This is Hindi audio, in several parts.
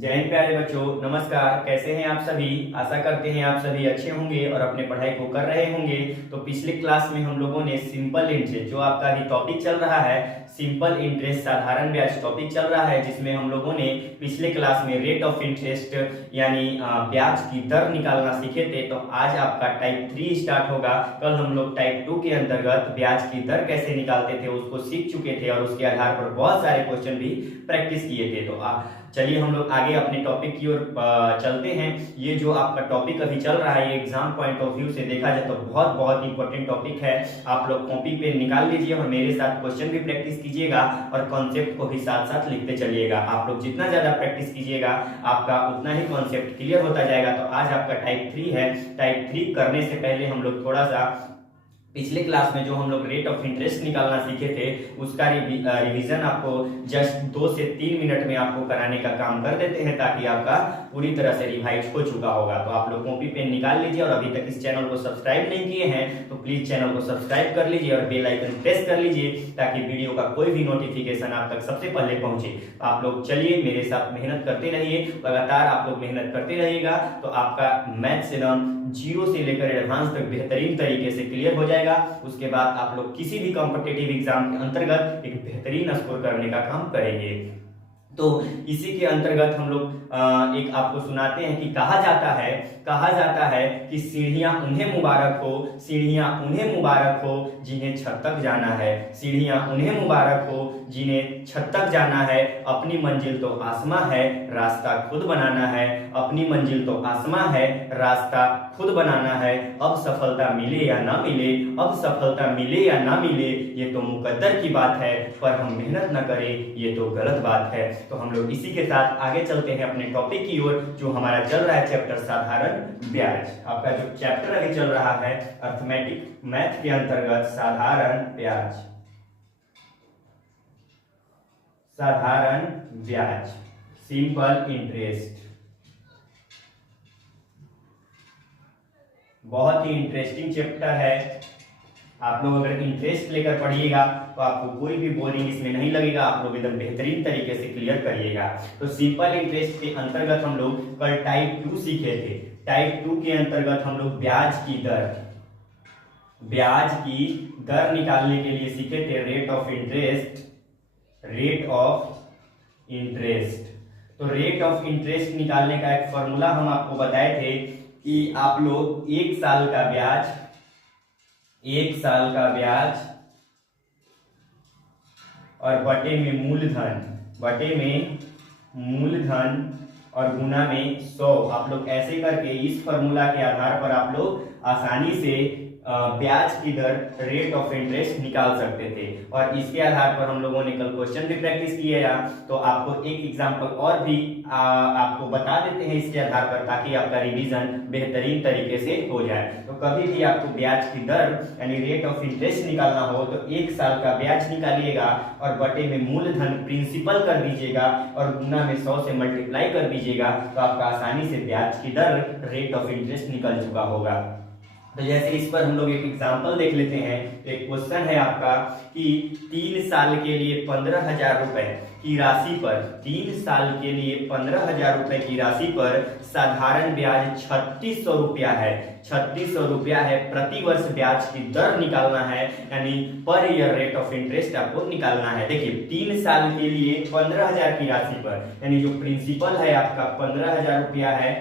जय हिंद प्यारे बच्चों, नमस्कार। कैसे हैं आप सभी? आशा करते हैं आप सभी अच्छे होंगे और अपने पढ़ाई को कर रहे होंगे। तो पिछले क्लास में हम लोगों ने सिंपल इंटरेस्ट, जो आपका अभी टॉपिक चल रहा है, सिंपल इंटरेस्ट साधारण ब्याज टॉपिक चल रहा है, जिसमें हम लोगों ने पिछले क्लास में रेट ऑफ इंटरेस्ट यानी ब्याज की दर निकालना सीखे थे। तो आज आपका टाइप 3 स्टार्ट होगा। कल हम लोग टाइप 2 के अंतर्गत ब्याज की दर कैसे निकालते थे उसको सीख चुके थे और उसके आधार पर बहुत सारे क्वेश्चन भी प्रैक्टिस किए थे। तो चलिए हम लोग आगे अपने टॉपिक की ओर चलते हैं। ये जो आपका टॉपिक अभी चल रहा है, ये एग्जाम पॉइंट ऑफ व्यू से देखा जाए तो बहुत बहुत इंपॉर्टेंट टॉपिक है। आप लोग कॉपी पेन निकाल लीजिए और मेरे साथ क्वेश्चन भी प्रैक्टिस कीजिएगा और कॉन्सेप्ट को भी साथ साथ लिखते चलिएगा। आप लोग जितना ज्यादा प्रैक्टिस कीजिएगा आपका उतना ही कॉन्सेप्ट क्लियर होता जाएगा। तो आज आपका टाइप 3 है। टाइप 3 करने से पहले हम लोग थोड़ा सा पिछले क्लास में जो हम लोग रेट ऑफ इंटरेस्ट निकालना सीखे थे उसका रिवीजन आपको जस्ट 2 से 3 मिनट में आपको कराने का काम कर देते हैं, ताकि आपका पूरी तरह से रिवाइज हो चुका होगा। तो आप लोग कॉपी पेन निकाल लीजिए और अभी तक इस चैनल को सब्सक्राइब नहीं किए हैं तो प्लीज चैनल को सब्सक्राइब कर लीजिए और बेल आइकन प्रेस कर लीजिए, ताकि वीडियो का कोई भी नोटिफिकेशन आप तक सबसे पहले पहुंचे। आप लोग चलिए मेरे साथ मेहनत करते रहिए, लगातार आप लोग मेहनत करते रहिएगा तो आपका मैथ्स एकदम जीरो से लेकर एडवांस तक बेहतरीन तरीके से क्लियर हो जाएगा। उसके बाद आप लोग किसी भी कॉम्पिटिटिव एग्जाम के अंतर्गत एक बेहतरीन स्कोर करने का काम करेंगे। तो इसी के अंतर्गत हम लोग एक आपको सुनाते हैं कि कहा जाता है कि सीढ़ियां उन्हें मुबारक हो, सीढ़ियां उन्हें मुबारक हो जिन्हें छत तक जाना है, सीढ़ियां उन्हें मुबारक हो जिन्हें छत तक जाना है। अपनी मंजिल तो आसमां है, रास्ता खुद बनाना है, अपनी मंजिल तो आसमां है, रास्ता खुद बनाना है। अब सफलता मिले या ना मिले, अब सफलता मिले या ना मिले, ये तो मुकद्दर की बात है, पर हम मेहनत न करें ये तो गलत बात है। तो हम लोग इसी के साथ आगे चलते हैं अपने टॉपिक की ओर, जो हमारा चल रहा है चैप्टर साधारण ब्याज। आपका जो चैप्टर अभी चल रहा है अर्थमेटिक मैथ के अंतर्गत साधारण ब्याज, साधारण ब्याज, सिंपल इंटरेस्ट। बहुत ही इंटरेस्टिंग चैप्टर है। आप लोग अगर इंटरेस्ट लेकर पढ़िएगा तो आपको कोई भी बोरिंग इसमें नहीं लगेगा, आप लोग एकदम बेहतरीन तरीके से क्लियर करिएगा। तो सिंपल इंटरेस्ट के अंतर्गत हम लोग कल टाइप 2 सीखे थे। टाइप 2 के अंतर्गत हम लोग ब्याज की दर निकालने के लिए सीखे थे rate of interest, rate of interest. तो रेट ऑफ इंटरेस्ट निकालने का एक फॉर्मूला हम आपको बताए थे कि आप लोग एक साल का ब्याज और बटे में मूलधन और गुना में 100, आप लोग ऐसे करके इस फॉर्मूला के आधार पर आप लोग आसानी से ब्याज की दर रेट ऑफ इंटरेस्ट निकाल सकते थे। और इसके आधार पर हम लोगों ने कल क्वेश्चन भी प्रैक्टिस किए। तो आपको एक एग्जांपल और भी आपको बता देते हैं इसके आधार पर, ताकि आपका रिवीजन बेहतरीन तरीके से हो जाए। तो कभी भी आपको ब्याज की दर यानी रेट ऑफ इंटरेस्ट निकालना हो तो एक साल का ब्याज निकालिएगा और बटे में मूलधन प्रिंसिपल कर दीजिएगा और गुना में 100 से मल्टीप्लाई कर दीजिएगा, तो आपका आसानी से ब्याज की दर रेट ऑफ इंटरेस्ट निकल चुका होगा। तो जैसे इस पर हम लोग एक एग्जांपल देख लेते हैं। एक क्वेश्चन है आपका कि 3 साल के लिए 15,000 रुपए की राशि पर, 3 साल के लिए 15,000 रुपए की राशि पर साधारण ब्याज 3600 रुपया है, 3600 रुपया है। प्रति वर्ष ब्याज की दर निकालना है, यानी per year rate of interest आपको निकालना है। देखिए 3 साल के लिए 15,000 की राशि पर, यानी जो प्रिंसिपल है आपका 15,000 रुपया है,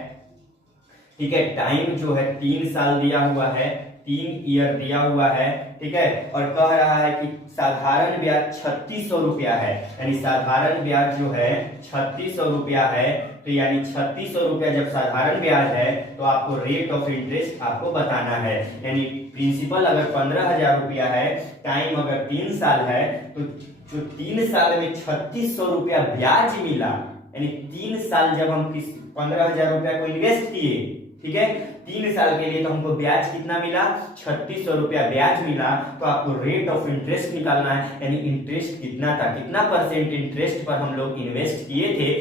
ठीक है। टाइम जो है 3 साल दिया हुआ है, 3 ईयर दिया हुआ है, ठीक है। और कह रहा है कि साधारण ब्याज 3600 रुपया है, यानी साधारण ब्याज जो है 3600 रुपया है। तो यानी 3600 रुपया जब साधारण ब्याज है तो आपको रेट ऑफ इंटरेस्ट आपको बताना है। यानी प्रिंसिपल अगर 15,000 रुपया है, टाइम अगर 3 साल है, तो जो 3 साल में 3600 रुपया ब्याज मिला, यानी 3 साल जब हम 15,000 रुपया को इन्वेस्ट किए, ठीक है, 3 साल के लिए, तो हमको ब्याज कितना मिला? 3600 रुपया ब्याज मिला। तो आपको रेट ऑफ इंटरेस्ट निकालना है, यानी इंटरेस्ट कितना था, कितना परसेंट इंटरेस्ट पर हम लोग इन्वेस्ट किए थे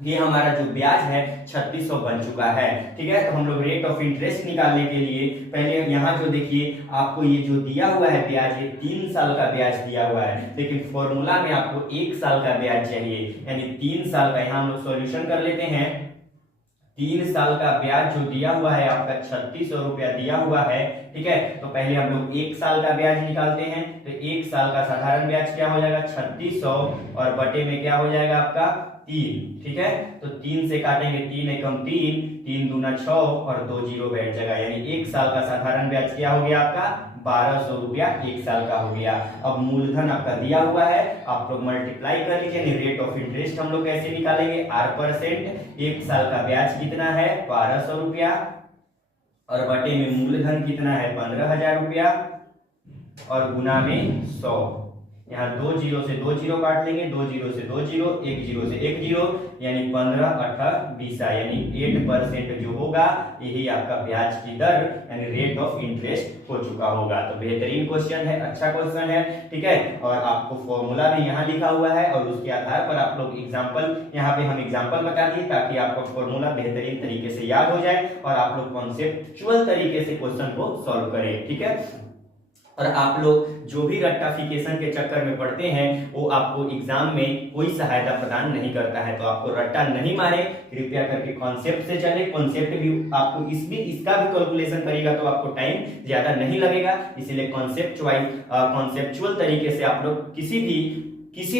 ये हमारा जो ब्याज है 3600 बन चुका है। ठीक है, तो हम लोग रेट ऑफ इंटरेस्ट निकालने के लिए पहले यहाँ जो देखिए आपको ये जो दिया हुआ है ब्याज, ये 3 साल का ब्याज दिया हुआ है, लेकिन फॉर्मूला में आपको 1 साल का ब्याज चाहिए, यानी 3 साल का। यहाँ हम लोग सॉल्यूशन कर लेते हैं। 3 साल का ब्याज जो दिया हुआ है आपका 3600 रुपया दिया हुआ है। ठीक है, तो पहले हम लोग 1 साल का ब्याज निकालते हैं। तो 1 साल का साधारण ब्याज क्या हो जाएगा 3600 और बटे में क्या हो जाएगा आपका 3। ठीक है, तो 3 से काटेंगे, 3 एकम 3, 3 दूना 6 और 2 जीरो बैठ जाएगा, यानी 1 साल का साधारण ब्याज क्या हो गया आपका 1200 रुपया 1 साल का हो गया। अब मूलधन आपका दिया हुआ है, आप लोग मल्टीप्लाई कर लीजिए। रेट ऑफ इंटरेस्ट हम लोग कैसे निकालेंगे, R%। 1 साल का ब्याज कितना है 1200 रुपया और बटे में मूलधन कितना है 15,000 रुपया और गुना में 100। यहाँ 2 जीरो से 2 जीरो काट लेंगे, 2 जीरो से 2 जीरो, 1 जीरो से 1 जीरो, यानी 15 18 20, यानी 8% जो होगा यही आपका ब्याज की दर यानी रेट ऑफ इंटरेस्ट हो चुका होगा। तो बेहतरीन क्वेश्चन है, अच्छा क्वेश्चन है। ठीक है, और आपको फॉर्मूला भी यहाँ लिखा हुआ है और उसके आधार पर आप लोग एग्जाम्पल, यहाँ पे हम एग्जाम्पल बता दिए ताकि आपका फॉर्मूला बेहतरीन तरीके से याद हो जाए और आप लोग कॉन्सेप्चुअल तरीके से क्वेश्चन को सॉल्व करें। ठीक है, और आप लोग जो भी रट्टाफिकेशन के चक्कर में पड़ते हैं वो आपको एग्जाम में कोई सहायता प्रदान नहीं करता है, तो आपको रट्टा नहीं मारे, कृपया करके कॉन्सेप्ट से चले। कॉन्सेप्ट भी आपको इसका भी कैलकुलेशन करेगा तो आपको टाइम ज्यादा नहीं लगेगा, इसीलिए कॉन्सेप्चुअल तरीके से आप लोग किसी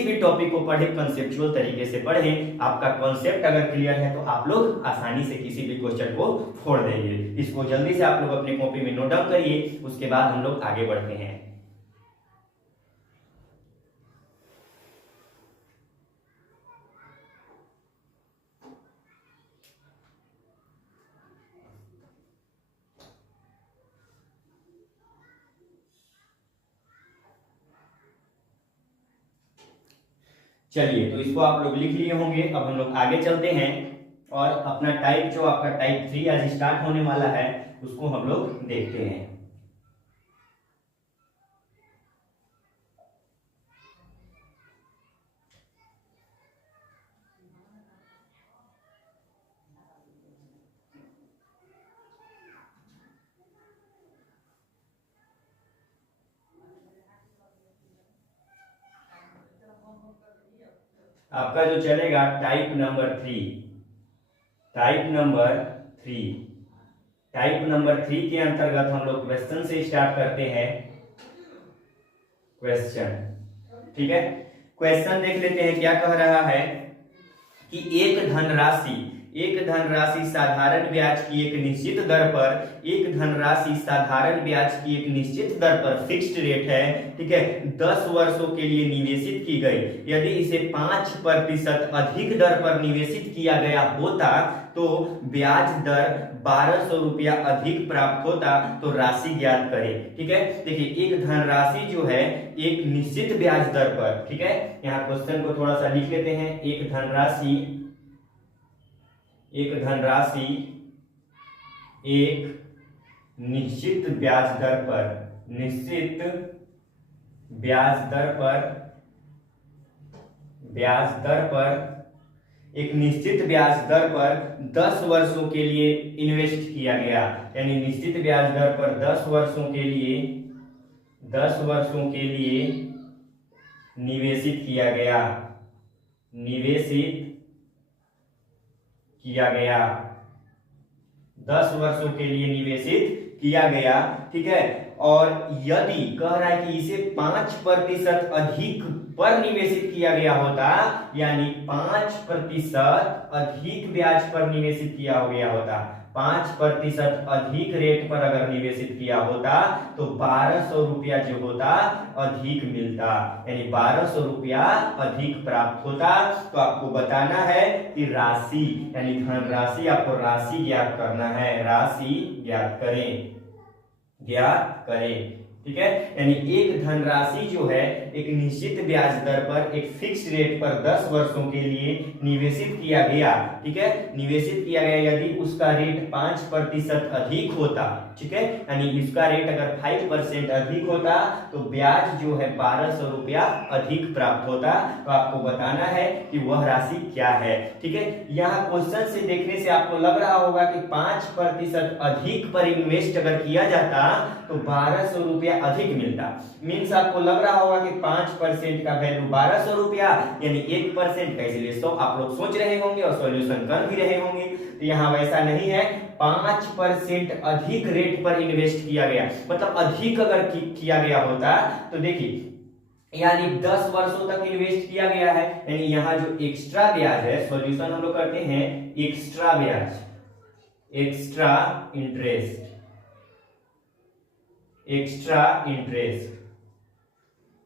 भी टॉपिक को पढ़े, कंसेप्चुअल तरीके से पढ़े। आपका कॉन्सेप्ट अगर क्लियर है तो आप लोग आसानी से किसी भी क्वेश्चन को फोड़ देंगे। इसको जल्दी से आप लोग अपनी कॉपी में नोट डाउन करिए, उसके बाद हम लोग आगे बढ़ते हैं। चलिए, तो इसको आप लोग लिख लिए होंगे। अब हम लोग आगे चलते हैं और अपना टाइप जो आपका टाइप 3 आज स्टार्ट होने वाला है उसको हम लोग देखते हैं। आपका जो चलेगा टाइप नंबर 3। टाइप नंबर 3 के अंतर्गत हम लोग क्वेश्चन से स्टार्ट करते हैं। क्वेश्चन, ठीक है, क्वेश्चन देख लेते हैं क्या कह रहा है कि एक धनराशि साधारण ब्याज की एक निश्चित दर पर फिक्स्ड रेट है। ठीक है, 10 वर्षों के लिए निवेशित की गई। यदि इसे 5% अधिक दर पर निवेशित किया गया होता तो ब्याज दर 1200 रुपया अधिक प्राप्त होता, तो राशि ज्ञात करें। ठीक है, देखिए एक धनराशि जो है एक निश्चित ब्याज दर पर, ठीक है, यहाँ क्वेश्चन को थोड़ा सा लिख लेते हैं। एक धनराशि एक निश्चित ब्याज दर पर एक निश्चित ब्याज दर पर 10 वर्षों के लिए इन्वेस्ट किया गया, यानी निश्चित ब्याज दर पर 10 वर्षों के लिए निवेशित किया गया 10 वर्षों के लिए निवेशित किया गया। ठीक है, और यदि कह रहा है कि इसे 5% अधिक पर निवेशित किया गया होता, यानी 5% अधिक ब्याज पर निवेशित किया गया होता, 5% अधिक रेट पर अगर निवेशित किया होता तो 1200 रुपया जो होता अधिक मिलता, यानी 1200 रुपया अधिक प्राप्त होता। तो आपको बताना है कि राशि यानी धनराशि, आपको राशि ज्ञात करना है, राशि ज्ञात करें। ठीक है, यानी एक धनराशि जो है एक निश्चित ब्याज दर पर एक फिक्स रेट पर 10 वर्षों के लिए निवेशित किया गया, ठीक है, निवेशित किया गया यदि उसका रेट 5% अधिक होता, ठीक है, यानी इसका रेट अगर 5% अधिक होता तो ब्याज जो है 1200 रुपया अधिक प्राप्त होता। तो आपको बताना है कि वह राशि क्या है, ठीक है। यहाँ क्वेश्चन से देखने से आपको लग रहा होगा कि 5% अधिक पर इन्वेस्ट अगर किया जाता तो 1200 रुपया अधिक मिलता। मीन्स आपको लग रहा होगा कि 5% का वैल्यू 1200 रुपया यानी 1% का, इसलिए 100 आप लोग सोच रहे होंगे और सॉल्यूशन कर भी रहे होंगे। तो यहाँ वैसा नहीं है, 5% अधिक रेट पर इन्वेस्ट किया गया, मतलब अधिक अगर किया गया होता तो देखिए यानी 10 वर्षों तक इन्वेस्ट किया गया है, यानी यहाँ जो एक्स्ट्रा ब्याज है, सॉल्यूशन हम लोग करते हैं एक्स्ट्रा ब्याज, extra interest, extra interest,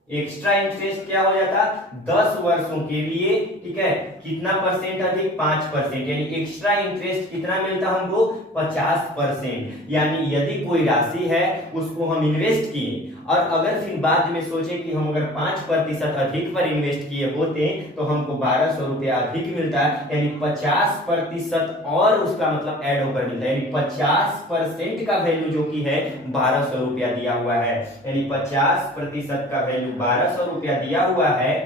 extra interest क्या हो जाता 10 वर्षों के लिए, ठीक है, कितना परसेंट अधिक 5%, यानी एक्स्ट्रा इंटरेस्ट कितना मिलता हमको 50%। यानी यदि कोई राशि है उसको हम इन्वेस्ट किए और अगर फिर बाद में सोचे कि हम अगर 5% अधिक पर इन्वेस्ट किए होते तो हमको 1200 रुपया अधिक मिलता, यानी 50% और उसका मतलब ऐड होकर मिलता है, यानी 50% का वैल्यू जो कि है 1200 रुपया दिया हुआ है, यानी 50% का वैल्यू 1200 रुपया दिया हुआ है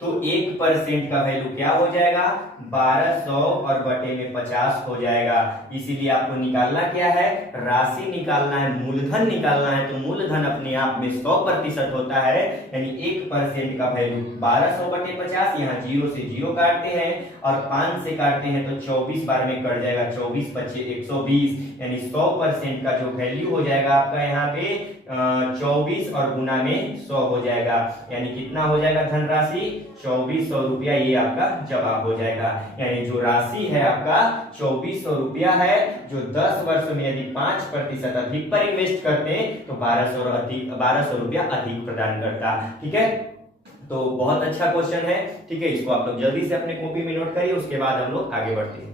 तो 1% का वैल्यू क्या हो जाएगा 1200 और बटे में 50 हो जाएगा। इसीलिए आपको निकालना क्या है, राशि निकालना है, मूलधन निकालना है। तो मूलधन अपने आप में 100% होता है, यानी 1% का वैल्यू 1200 बटे 50, यहाँ 0 से 0 काटते हैं और 5 से काटते हैं तो 24 बार में कट जाएगा, 24 पचे 120, यानी 100% का जो वैल्यू हो जाएगा आपका यहाँ पे 24 और गुना में 100 हो जाएगा, यानी कितना हो जाएगा धनराशि 2400 रुपया, ये आपका जवाब हो जाएगा। यानी जो राशि है आपका 2400 रुपया है, जो 10 वर्ष में यदि 5% अधिक पर इन्वेस्ट करते हैं तो 1200 रुपया अधिक प्रदान करता, ठीक है। तो बहुत अच्छा क्वेश्चन है, ठीक है, इसको आप लोग जल्दी से अपने कॉपी में नोट करिए, उसके बाद हम लोग आगे बढ़ते हैं।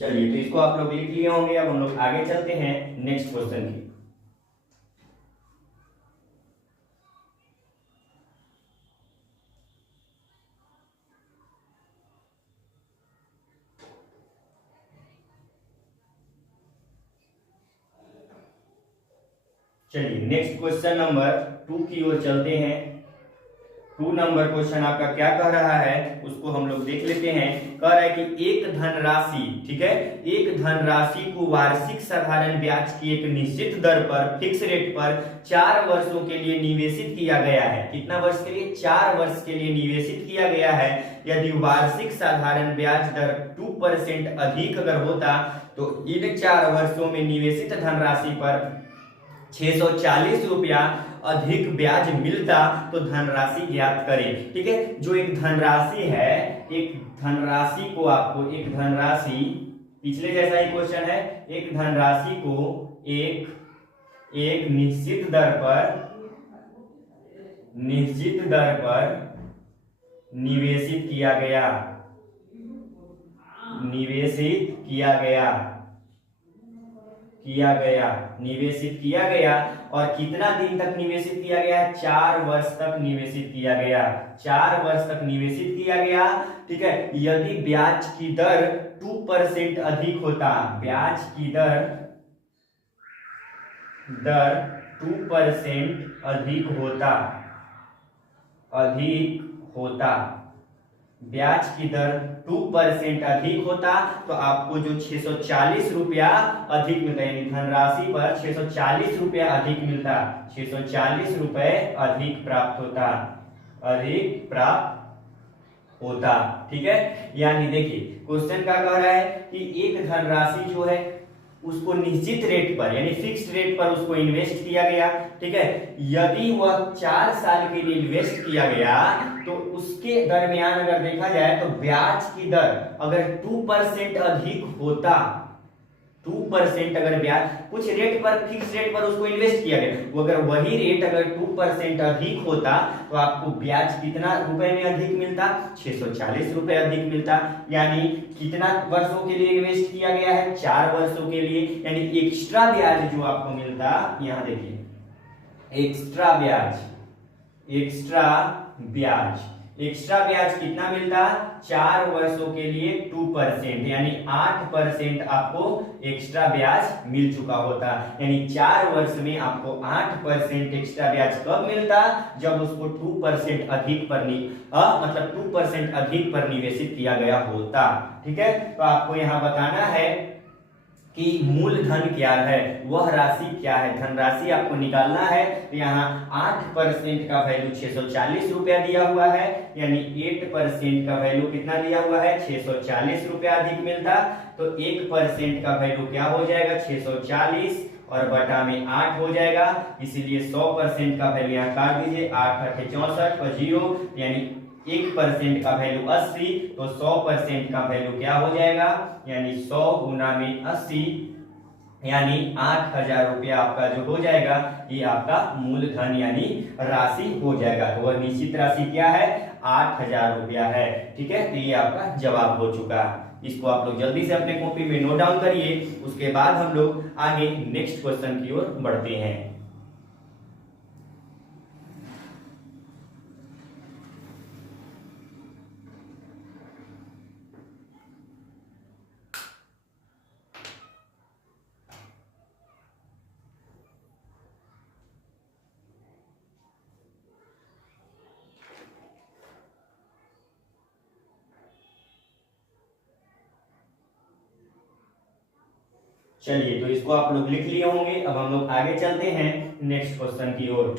चलिए, तो इसको आप लोग लिख लिए होंगे। अब हम लोग आगे चलते हैं नेक्स्ट क्वेश्चन की। चलिए नेक्स्ट क्वेश्चन नंबर 2 की ओर चलते हैं। 2 नंबर क्वेश्चन आपका क्या कह रहा है उसको हम लोग देख लेते हैं। कह रहा है कि एक धनराशि, ठीक है, एक धनराशि को वार्षिक साधारण ब्याज की एक निश्चित दर पर फिक्स रेट पर 4 वर्षों के लिए निवेशित किया गया है। कितना वर्ष के लिए 4 वर्ष के लिए निवेशित किया गया है। यदि वार्षिक साधारण ब्याज दर 2% अधिक अगर होता तो इन 4 वर्षों में निवेशित धनराशि पर 640 रुपया अधिक ब्याज मिलता, तो धनराशि ज्ञात करें। ठीक है, जो एक धनराशि है, एक धनराशि को आपको एक धनराशि, पिछले जैसा ही क्वेश्चन है, एक धनराशि को एक निश्चित दर पर निवेशित किया गया, निवेशित किया गया और कितना दिन तक निवेशित किया गया, 4 वर्ष तक निवेशित किया गया, 4 वर्ष तक निवेशित किया गया। ठीक है, यदि ब्याज की दर 2% अधिक होता, ब्याज की दर 2% अधिक होता, ब्याज की दर 2% अधिक होता तो आपको जो 640 रुपया अधिक मिलता, यानी धनराशि पर 640 रुपया अधिक मिलता, 640 रुपए अधिक प्राप्त होता। ठीक है, यानी देखिए क्वेश्चन क्या कह रहा है कि एक धनराशि जो है उसको निश्चित रेट पर यानी फिक्स्ड रेट पर उसको इन्वेस्ट किया गया। ठीक है, यदि वह 4 साल के लिए इन्वेस्ट किया गया तो उसके दरमियान अगर देखा जाए तो ब्याज की दर अगर 2% अधिक होता, 2% अगर ब्याज कुछ रेट पर, फिक्स रेट पर उसको इन्वेस्ट किया गया, वो अगर वही रेट अगर 2% अधिक होता तो आपको ब्याज कितना रुपए में अधिक मिलता? 640 रुपए अधिक मिलता। यानी कितना वर्षों के लिए इन्वेस्ट किया गया है? 4 वर्षों के लिए। यानी एक्स्ट्रा ब्याज जो आपको मिलता, यहाँ देखिए एक्स्ट्रा ब्याज, एक्स्ट्रा ब्याज, एक्स्ट्रा ब्याज कितना मिलता? 4 वर्षों के लिए 2%, यानी 8% आपको एक्स्ट्रा ब्याज मिल चुका होता। यानी 4 वर्ष में आपको 8% एक्स्ट्रा ब्याज कब मिलता? जब उसको 2% अधिक पर मतलब 2% अधिक पर निवेशित किया गया होता। ठीक है, तो आपको यहाँ बताना है कि मूलधन क्या है, वह राशि क्या है, धनराशि आपको निकालना है। तो यहाँ 8% का वैल्यू 640 रुपया दिया हुआ है, यानी 8% का वैल्यू कितना दिया हुआ है? 640 रुपया अधिक मिलता। तो 1% का वैल्यू क्या हो जाएगा? 640 और बटा में 8 हो जाएगा। इसीलिए 100% का वैल्यू यहाँ काट दीजिए, 8 8 64 और 0, यानी 1% का वैल्यू 80। तो 100% का वैल्यू क्या हो जाएगा? यानी 100 गुना में 80, यानी 8000 रुपया आपका जो हो जाएगा, ये आपका मूलधन यानी राशि हो जाएगा। तो वह निश्चित राशि क्या है? 8000 रुपया है। ठीक है, तो ये आपका जवाब हो चुका। इसको आप लोग जल्दी से अपने कॉपी में नोट डाउन करिए। उसके बाद हम लोग आगे नेक्स्ट क्वेश्चन की ओर बढ़ते हैं। चलिए, तो इसको आप लोग लिख लिए होंगे। अब हम लोग आगे चलते हैं नेक्स्ट क्वेश्चन की ओर।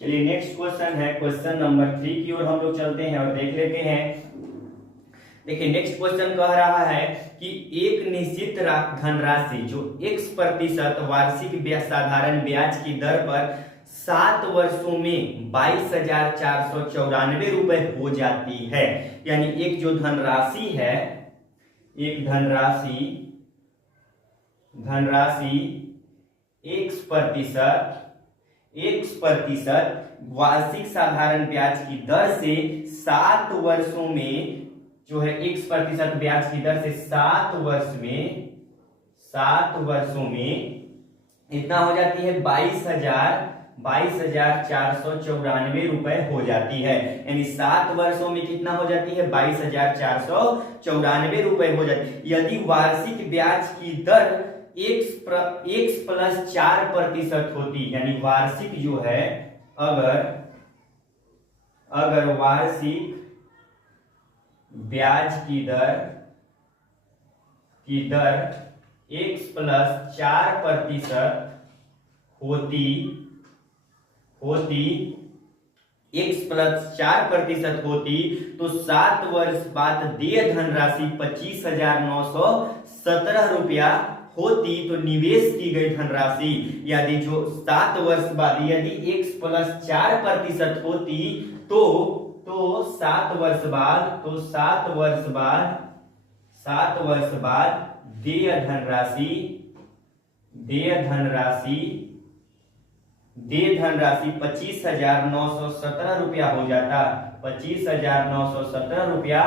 चलिए, नेक्स्ट क्वेश्चन है क्वेश्चन नंबर 3 की ओर हम लोग चलते हैं और देख लेते हैं। देखिए, नेक्स्ट क्वेश्चन कह रहा है कि एक निश्चित धनराशि जो x% वार्षिक साधारण ब्याज की दर पर 7 वर्षों में 22,494 रुपए हो जाती है। यानी एक जो धनराशि है, एक धनराशि x% वार्षिक साधारण ब्याज की दर से 7 वर्षों में जो है x% ब्याज की दर से 7 वर्षों में इतना हो जाती है 22,494 रुपए हो जाती है। यानी 7 वर्षों में कितना हो जाती है? 22,494 रुपए हो जाती है। यदि वार्षिक ब्याज की दर x प्लस 4% होती, यानी वार्षिक जो है अगर वार्षिक ब्याज की दर x प्लस 4% होती, x प्लस 4% होती, तो 7 वर्ष बाद देय धनराशि 25,917 रुपया होती। तो निवेश की गई धनराशि यदि जो 7 वर्ष बाद यदि x प्लस 4% होती, तो 7 वर्ष बाद देय धनराशि 25,917 रुपया हो जाता। 25,917 रुपया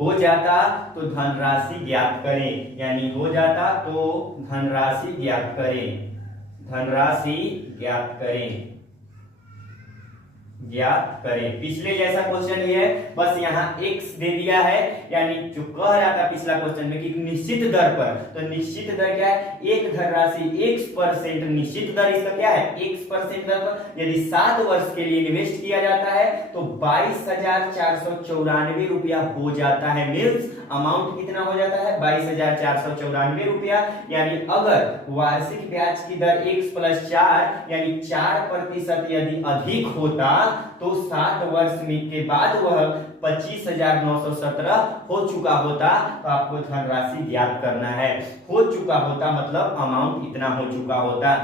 हो जाता तो धनराशि ज्ञात करें। यानी हो जाता तो धनराशि ज्ञात करें। ज्ञात करें। पिछले जैसा क्वेश्चन ही है, बस यहाँ x दे दिया है, यानी जो कह रहा था पिछला क्वेश्चन में कि निश्चित दर पर, तो निश्चित दर क्या है, एक धनराशि x% निश्चित दर इसका क्या है, x% दर पर यदि 7 वर्ष के लिए इन्वेस्ट किया जाता है तो 22,494 रुपया हो जाता है। मीन्स अमाउंट कितना हो जाता है, 22,494 रुपया। यानी अगर वार्षिक ब्याज की दर x+4 यानी 4% यदि अधिक होता तो 7 वर्ष में के बाद वह 25,917 हो चुका होता। तो आपको धनराशि ज्ञात करना है, हो चुका होता मतलब अमाउंट इतना हो चुका होता।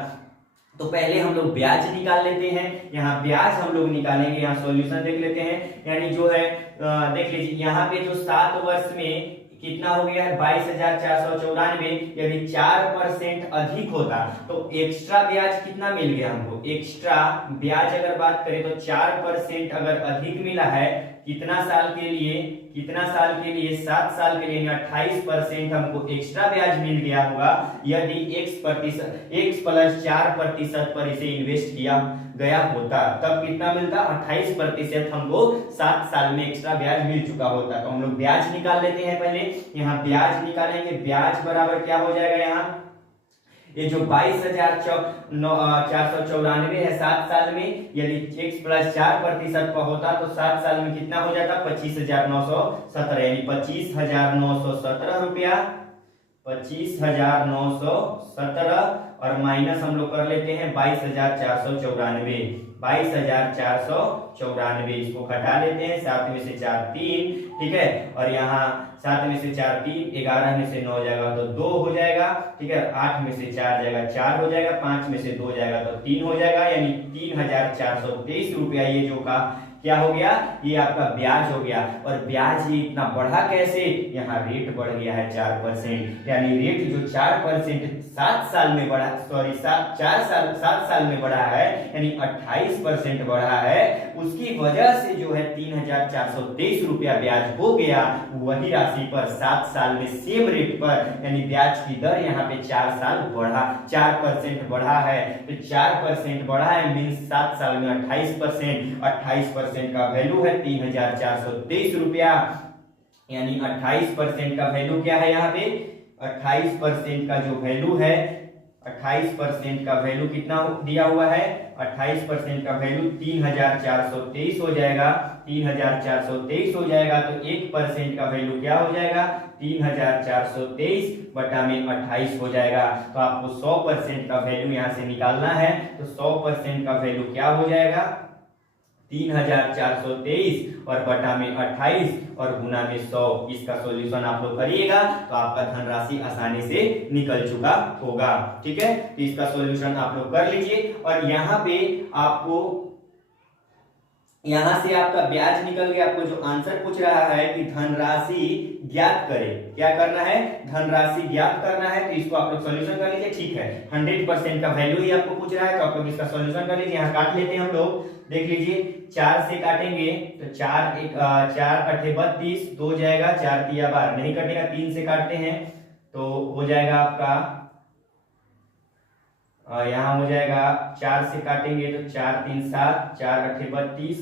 तो पहले हम लोग ब्याज निकाल लेते हैं, यहाँ ब्याज हम लोग निकालेंगे, यहाँ सॉल्यूशन देख लेते हैं। यानी जो है देख लीजिए यहाँ पे जो 7 वर्ष में कितना हो गया है, 22,494। यदि 4% अधिक होता तो एक्स्ट्रा ब्याज कितना मिल गया हमको, एक्स्ट्रा ब्याज अगर बात करें तो 4% अगर अधिक मिला है, कितना साल के लिए, कितना साल के लिए, 7 साल के लिए 28% हमको एक्स्ट्रा ब्याज मिल गया होगा यदि x+4% पर इसे इन्वेस्ट किया गया होता। तब कितना मिलता, 28% हमको 7 साल में एक्स्ट्रा ब्याज मिल चुका होता। तो हम लोग ब्याज निकाल लेते हैं। पहले यहाँ ब्याज निकालेंगे, ब्याज बराबर क्या हो जाएगा, यहाँ ये जो 22,494 है 7 साल में, यदि x+4% पर होता तो 7 साल में कितना हो जाता, 25,917, यानी 25,917 रुपया, 25,917 और माइनस हम लोग कर लेते हैं 22,494, 22,494 इसको घटा लेते हैं, 7 में से 4 3, ठीक है। और यहाँ 7 में से 4 3, 11 में से 9 जाएगा तो 2 हो जाएगा, ठीक है। 8 में से 4 जाएगा 4 हो जाएगा, 5 में से 2 जाएगा तो 3 हो जाएगा, यानी 3,423 रुपया ये जो का क्या हो गया, ये आपका ब्याज हो गया। और ब्याज ये इतना बढ़ा कैसे, यहाँ रेट बढ़ गया है 4%, यानी रेट जो 4% 7 साल में बढ़ा, सॉरी 7 साल में बढ़ा है, यानी 28% बढ़ा है, उसकी वजह से जो है 3,423 रुपया ब्याज हो गया। वही राशि पर 7 साल में सेम रेट पर, यानी ब्याज की दर यहाँ पे 4% बढ़ा है, तो 4% बढ़ा है मीन्स 7 साल में 28% का वैल्यू है 3,423 रुपया। यानी 28% का वैल्यू क्या है, यहाँ पे 28% का जो वैल्यू है, 28% का वैल्यू कितना दिया हुआ है, 28% का वैल्यू 3,423 हो जाएगा, 3,423 हो जाएगा। तो 1% का वैल्यू क्या हो जाएगा, 3,423 बटा में 28 हो जाएगा। तो आपको 100% का वैल्यू यहाँ से निकालना है, तो 100% का वैल्यू क्या हो जाएगा, 3,423 और बटा में 28 और गुना में 100। इसका सॉल्यूशन आप लोग करिएगा तो आपका धनराशि आसानी से निकल चुका होगा, ठीक है। तो इसका सॉल्यूशन आप लोग कर लीजिए। और यहाँ पे आपको, यहां से आपका ब्याज निकल गया, आपको जो आंसर पूछ रहा है कि धनराशि ज्ञात करें, क्या करना है, धनराशि ज्ञात करना है। तो इसको आप लोग सॉल्यूशन कर लीजिए, ठीक है। 100% का वैल्यू ही आपको पूछ रहा है, तो आप लोग इसका सॉल्यूशन कर लीजिए। यहाँ काट लेते हैं हम लोग, देख लीजिए 4 से काटेंगे तो 4 8 32, 2 जाएगा, 4 तिया 12 नहीं कटेगा, 3 से काटते हैं तो हो जाएगा आपका, यहाँ हो जाएगा 4 से काटेंगे तो 4 3 7, 4 8 32,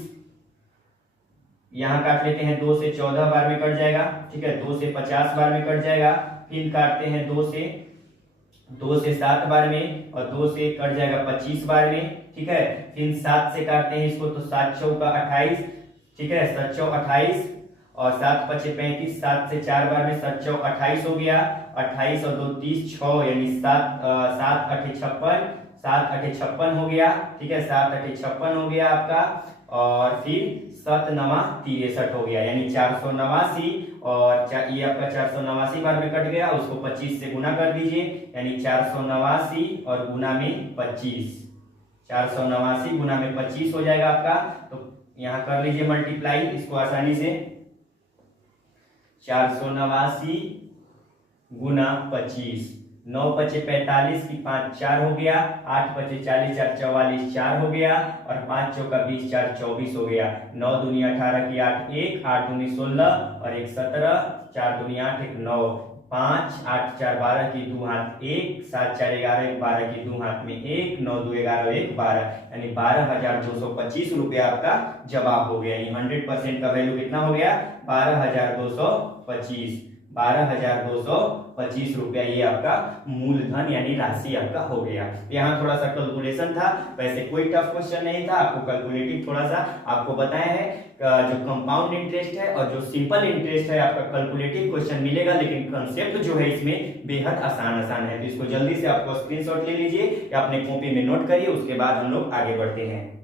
यहाँ काट लेते हैं 2 से 14 बार में कट जाएगा, ठीक है। 2 से 50 बार में कट जाएगा, फिर काटते हैं 2 से 7 बार में और 2 से कट जाएगा 25 बार में, ठीक है। फिर 7 से काटते हैं इसको तो 7 चौका 28, ठीक है, 7 चौ 28 और 7 पचे 35, 7 से 4 बार में 7 चौ 28 हो गया, 28 और 2 30 6, यानी 7 8 56, 7 8 56 हो गया, ठीक है, 7 8 56 हो गया आपका। और फिर 7 9 63 हो गया, यानी 489 और ये आपका 489 बार में कट गया, उसको 25 से गुना कर दीजिए, यानी 489 और गुना में 25, 489 गुना में 25 हो जाएगा आपका। तो यहाँ कर लीजिए मल्टीप्लाई इसको आसानी से, 489 गुना 25, 9 पचे 45 की 5 4 हो गया, 8 पचे 40 4 44 4 हो गया और 5 चौका 20 4 24 हो गया, 9 दूनी 18 की 8 1, 8 दूनी 16 और 1 17, 4 दूनी 8 1 9, 5, 8 4 12 की 2 हाथ 1, 7 4 11 1 12 की 2 हाथ में 1, 9 2 11 1 12, यानी 12,225 रुपया आपका जवाब हो गया। यानी 100% का वैल्यू कितना हो गया? 12,225। 12,225 रुपया ये आपका मूलधन यानी राशि आपका हो गया। यहाँ थोड़ा सा कैलकुलेशन था, वैसे कोई टफ क्वेश्चन नहीं था, आपको कैलकुलेटिव थोड़ा सा आपको बताया है। जो कंपाउंड इंटरेस्ट है और जो सिंपल इंटरेस्ट है आपका कैलकुलेटिव क्वेश्चन मिलेगा, लेकिन कंसेप्ट जो है इसमें बेहद आसान है। तो इसको जल्दी से आपको स्क्रीनशॉट ले लीजिए या अपने कॉपी में नोट करिए, उसके बाद हम लोग आगे बढ़ते हैं।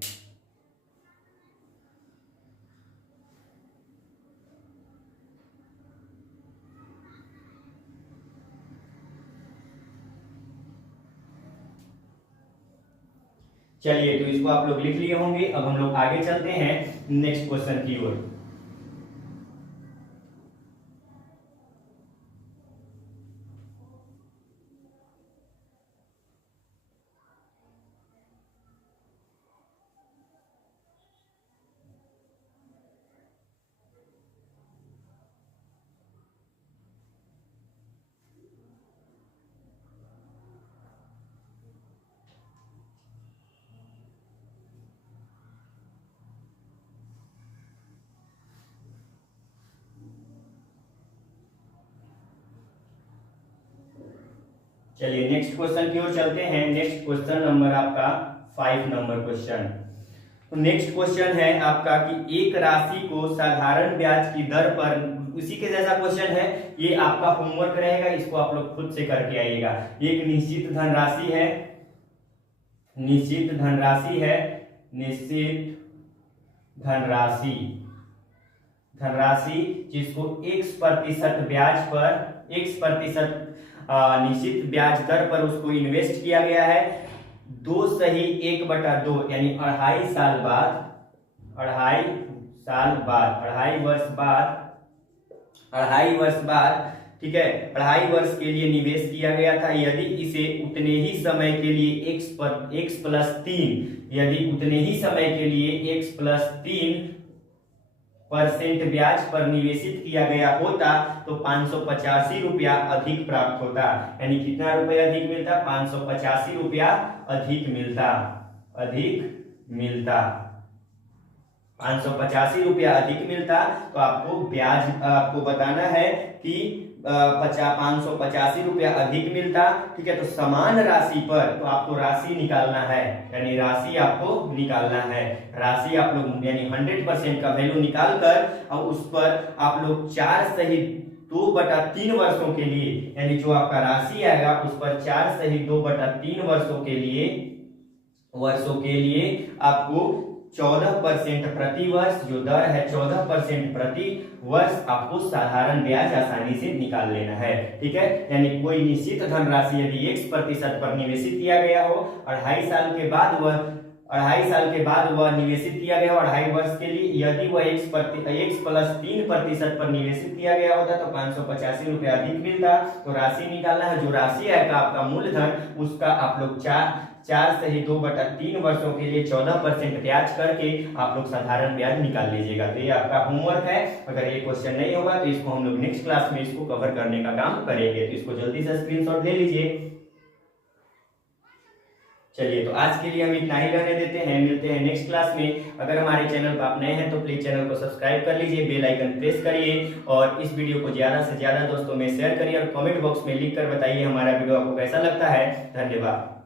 चलिए, तो इसको आप लोग लिख लिए होंगे। अब हम लोग आगे चलते हैं नेक्स्ट क्वेश्चन की ओर। चलिए नेक्स्ट क्वेश्चन की ओर चलते हैं। नेक्स्ट क्वेश्चन नंबर आपका 5 नंबर क्वेश्चन। तो नेक्स्ट क्वेश्चन है आपका कि एक राशि को साधारण ब्याज की दर पर, उसी के जैसा क्वेश्चन है, ये आपका होमवर्क रहेगा, इसको आप लोग खुद से करके आइएगा। एक निश्चित धनराशि है, निश्चित धनराशि है, निश्चित धनराशि, धनराशि जिसको x% ब्याज पर, x% निश्चित ब्याज दर पर उसको इन्वेस्ट किया गया है। 2/1/2 यानी 2.5 साल बाद, 2.5 साल बाद, 2.5 वर्ष बाद, 2.5 वर्ष बाद, ठीक है, 2.5 वर्ष के लिए निवेश किया गया था। यदि इसे उतने ही समय के लिए x+3, यदि उतने ही समय के लिए x+3% ब्याज पर निवेशित किया गया होता तो 585 रुपया अधिक प्राप्त होता। यानी कितना रुपया अधिक मिलता? 585 रुपया अधिक मिलता, अधिक मिलता, 585 रुपया अधिक मिलता। तो आपको ब्याज आपको बताना है कि 585 रुपया अधिक मिलता, ठीक है। तो समान राशि पर तो आपको राशि निकालना है, यानी राशि आपको निकालना है। राशि आप लोग यानी 100% का वैल्यू निकाल कर और उस पर आप लोग 4 सहित 2/3 वर्षों के लिए, यानी जो आपका राशि आएगा उस पर 4 सहित 2/3 वर्षों के लिए आपको 14% प्रति वर्ष, जो दर है 14% प्रति वर्ष आपको साधारण ब्याज आसानी से निकाल लेना है, ठीक है। यानी कोई निश्चित धनराशि यदि x% पर निवेशित किया गया हो, 2.5 साल के बाद वह 2.5 साल के बाद वह निवेशित किया गया 2.5 वर्ष के लिए, यदि वह x+3% पर निवेशित किया गया होता तो 585 रुपया अधिक मिलता। तो राशि निकालना है, जो राशि आएगा आपका मूलधन, उसका आप लोग 4 से ही 2/3 वर्षों के लिए 14% ब्याज करके आप लोग साधारण ब्याज निकाल लीजिएगा। तो ये आपका होमवर्क है। अगर ये क्वेश्चन नहीं होगा तो इसको हम लोग नेक्स्ट क्लास में इसको कवर करने का काम करेंगे। तो इसको जल्दी से स्क्रीनशॉट ले लीजिए। चलिए, तो आज के लिए हम इतना ही रहने देते हैं, मिलते हैं नेक्स्ट क्लास में। अगर हमारे चैनल पर आप नए हैं तो प्लीज चैनल को सब्सक्राइब कर लीजिए, बेल आइकन प्रेस करिए और इस वीडियो को ज्यादा से ज्यादा दोस्तों में शेयर करिए और कमेंट बॉक्स में लिख कर बताइए हमारा वीडियो आपको कैसा लगता है। धन्यवाद।